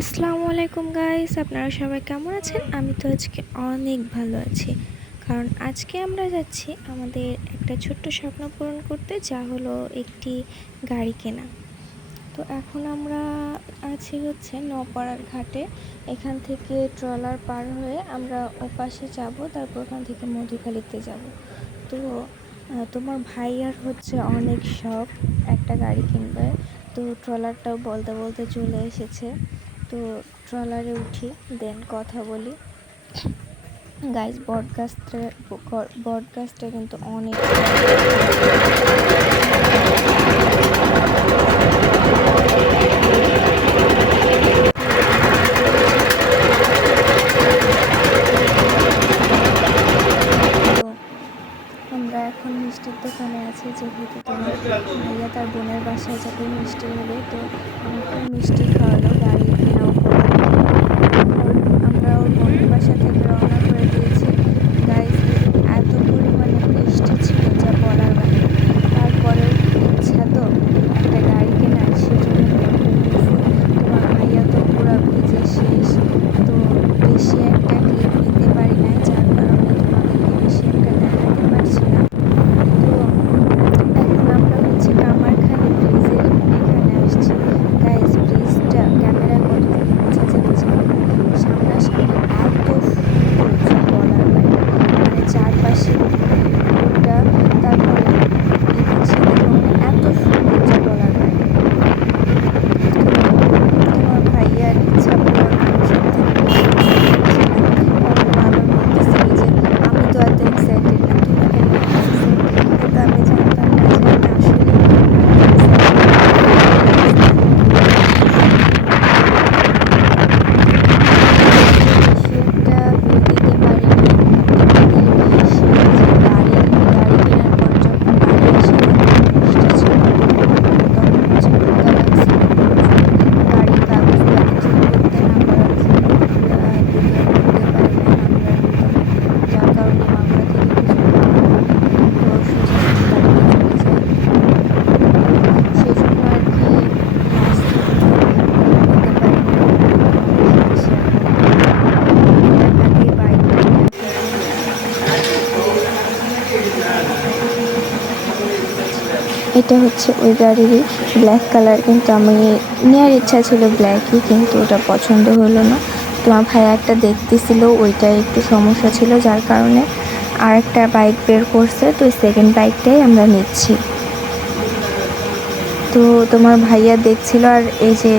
আসসালামু আলাইকুম গাইস, আপনারা সবাই কেমন আছেন? আমি তো আজকে অনেক ভালো আছি, কারণ আজকে আমরা যাচ্ছি আমাদের একটা ছোট্ট স্বপ্ন পূরণ করতে, যা হলো একটি গাড়ি কেনা। তো এখন আমরা আছি হচ্ছে নপাড়ার ঘাটে। এখান থেকে ট্রলার পার হয়ে আমরা ওপাশে যাব, তারপর ওখান থেকে মধুখালীতে যাব। তো তোমার ভাইয়ার হচ্ছে অনেক শখ একটা গাড়ি কিনবে, তো ট্রলারটাও বলতে বলতে চলে এসেছে। তো ট্রলারে উঠি, দেন কথা বলি। গাইস, বডকাস্টে কিন্তু অনেক আমরা এখন মিষ্টির দোকানে আছি, যেহেতু তোমার ভাইয়া তার বোনের বাসায় যাবে মিষ্টি নেবে। তো আমাকে মিষ্টি খাওয়ালো, গাড়ি কেনাও আমরা ওর বোনের বাসা থেকে রওনা করে দিয়েছি। গাইস, এত পরিমাণে বৃষ্টি ছিল যা বলার বাইরে। তারপরেও ইচ্ছা তো একটা গাড়ি কেনার, সেজন্য বের হয়ে গেছি। তোমার ভাইয়া তো পুরো ভিজে শেষ, তো বেশি একটা ক্লিপ নিতে পারি নাই, যার কারণে তোমাদেরকে বেশি একটা দেখাতে পারছি না। তো এখন আমরা হচ্ছে কামারখালী ব্রিজের এখানে আসছি। গাইস, ব্রিজটা ক্যামেরা কতটুকু বোঝা যাবে জানি না, সামনাসামনি এত সুন্দর যা বলার বাইরে। মানে চারপাশে পুকুরটা, তারপরে এদিক সেদিক মানে এত সুন্দর যা বলার বাইরে। তো তোমার ভাইয়ার ইচ্ছা পূরণ আমি সব থেকে বেশি বারবার বলতেছি যে আমি তো এত এক্সাইটেড না, তুমি কেন এত এক্সাইটেড? কিন্তু আমি জানতাম না যে আমি আসলে সেটা ভিউ দিতে পারিনি। তোমাদেরকে এসে যে গাড়ি কেনার পর যখন বাড়ি এসে তখন বৃষ্টি ছিল, তখন হচ্ছে ক্ষুধা লাগছিল প্রচুর। গাড়ির কাগজপাতি ঠিক করতে না পারার জন্য আমরা দুপুরে ঘুরতে পারি না মাগুরার ভিতরে, যার কারণে মাগুরা থেকে কিছু খাওয়া হয় না, তো সোজাসুজি বাড়িতে চলে যায়। সেই জন্য আর কি লাস্ট ভিডিও করতে পারিনি, তোমাদের সাথে শেয়ার করতে পারিনি। ঢাকা দিয়ে বাইক নিয়ে এটা হচ্ছে ওই গাড়িরই ব্ল্যাক কালার, কিন্তু আমি নেওয়ার ইচ্ছা ছিল ব্ল্যাকই, কিন্তু ওটা পছন্দ হলো না। তোমার ভাই একটা দেখতেছিল, ওইটাই একটু সমস্যা ছিল, যার কারণে আর একটা বাইক বের করছে, তো সেকেন্ড বাইকটাই আমরা নিচ্ছি। তো তোমার ভাইয়া দেখছিল, আর এই যে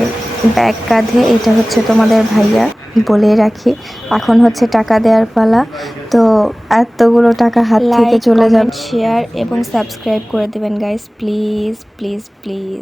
ব্যাগ কাঁধে, এটা হচ্ছে তোমাদের ভাইয়া, বলে রাখি। এখন হচ্ছে টাকা দেওয়ার পালা, তো এতগুলো টাকা হাত থেকে চলে যাবে। শেয়ার এবং সাবস্ক্রাইব করে দিবেন গাইস, প্লিজ প্লিজ প্লিজ।